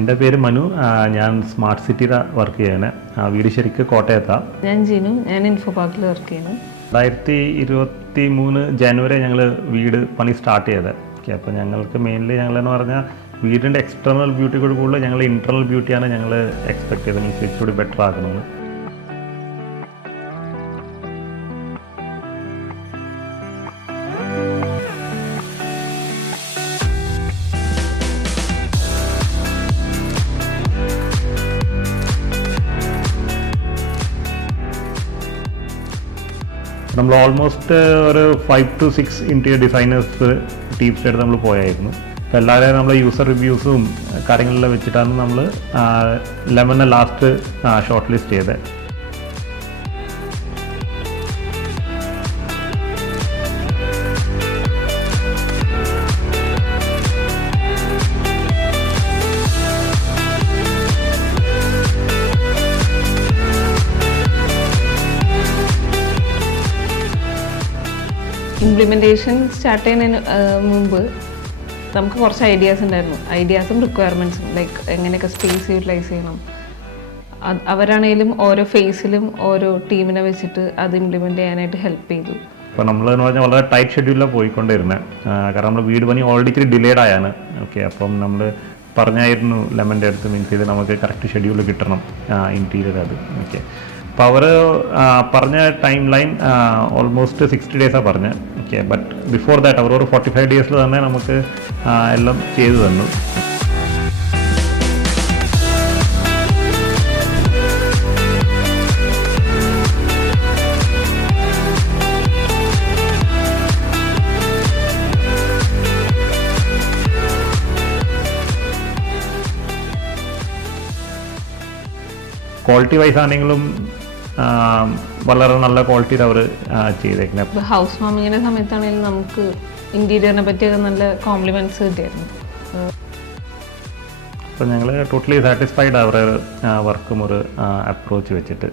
എൻ്റെ പേര് മനു. ഞാൻ സ്മാർട്ട് സിറ്റിയിൽ വർക്ക് ചെയ്യാണ്. വീട് ശരിക്കും കോട്ടയത്താണ്. ഞാൻ ജിനു. ഞാൻ ഇൻഫോ പാർക്കിൽ വർക്ക് ചെയ്യുന്നു. 2023 ജനുവരി ഞങ്ങൾ വീട് പണി സ്റ്റാർട്ട് ചെയ്തത്. ഓക്കെ, അപ്പോൾ ഞങ്ങൾക്ക് മെയിൻലി ഞങ്ങളെന്ന് പറഞ്ഞാൽ വീടിൻ്റെ എക്സ്റ്റേണൽ ബ്യൂട്ടി കൂടി കൂടുതൽ ഞങ്ങൾ ഇൻറ്റർണൽ ബ്യൂട്ടിയാണ് ഞങ്ങൾ എക്സ്പെക്ട് ചെയ്തത്. മീൻസ് ഇച്ചിരി ബെറ്റർ ആക്കണമെന്ന്. നമ്മൾ ഓൾമോസ്റ്റ് ഒരു 5 to 6 ഇൻറ്റീരിയർ ഡിസൈനേഴ്സ് ടീംസിൻ്റെ അടുത്ത് നമ്മൾ പോയായിരുന്നു. അപ്പോൾ എല്ലാവരെയും നമ്മൾ യൂസർ റിവ്യൂസും കാര്യങ്ങളെല്ലാം വെച്ചിട്ടാണ് നമ്മൾ ലെമനെ ലാസ്റ്റ് ഷോർട്ട് ലിസ്റ്റ് ചെയ്തത്. ഇംപ്ലിമെൻറ്റേഷൻ സ്റ്റാർട്ട് ചെയ്യുന്നതിന് മുമ്പ് നമുക്ക് കുറച്ച് ഐഡിയാസ് ഉണ്ടായിരുന്നു. ഐഡിയാസും റിക്വയർമെൻറ്റ്സും, ലൈക്ക് എങ്ങനെയൊക്കെ സ്പേസ് യൂട്ടിലൈസ് ചെയ്യണം. അവരാണെങ്കിലും ഓരോ ഫേസിലും ഓരോ ടീമിനെ വെച്ചിട്ട് അത് ഇംപ്ലിമെൻറ്റ് ചെയ്യാനായിട്ട് ഹെൽപ്പ് ചെയ്തു. അപ്പോൾ നമ്മളെന്ന് പറഞ്ഞാൽ വളരെ ടൈറ്റ് ഷെഡ്യൂളിലാണ് പോയിക്കൊണ്ടിരുന്നത്. കാരണം നമ്മൾ വീട് പണി ഓൾറെഡി ഇച്ചിരി ഡിലേഡ് ആയാണ്. ഓക്കെ, അപ്പം നമ്മൾ പറഞ്ഞായിരുന്നു ലെമൻ്റെ അടുത്ത്, മീൻസ് ഇത് നമുക്ക് കറക്റ്റ് ഷെഡ്യൂൾ കിട്ടണം ഇൻറ്റീരിയർ അത്. ഓക്കെ, അപ്പോൾ അവർ പറഞ്ഞ ടൈം ലൈൻ ഓൾമോസ്റ്റ് 60 ഡേയ്സാണ് പറഞ്ഞത്. ഓക്കെ, ബട്ട് ബിഫോർ ദാറ്റ് അവർ ഒരു 45 ഡേയ്സിൽ തന്നെ നമുക്ക് എല്ലാം ചെയ്തു തന്നു. ക്വാളിറ്റി വൈസ് ആണെങ്കിലും വളരെ നല്ല ക്വാളിറ്റിയിൽ അവർ ചെയ്തേക്കുന്നത്. ഇപ്പോൾ ഹൗസ് വാമിങ്ങിൻ്റെ സമയത്താണെങ്കിലും നമുക്ക് ഇൻറ്റീരിയറിനെ പറ്റിയൊക്കെ നല്ല കോംപ്ലിമെൻറ്റ്സ് കിട്ടിയായിരുന്നു. അപ്പോൾ ഞങ്ങൾ ടോട്ടലി സാറ്റിസ്ഫൈഡ് അവരുടെ വർക്കും ഒരു അപ്രോച്ച് വെച്ചിട്ട്.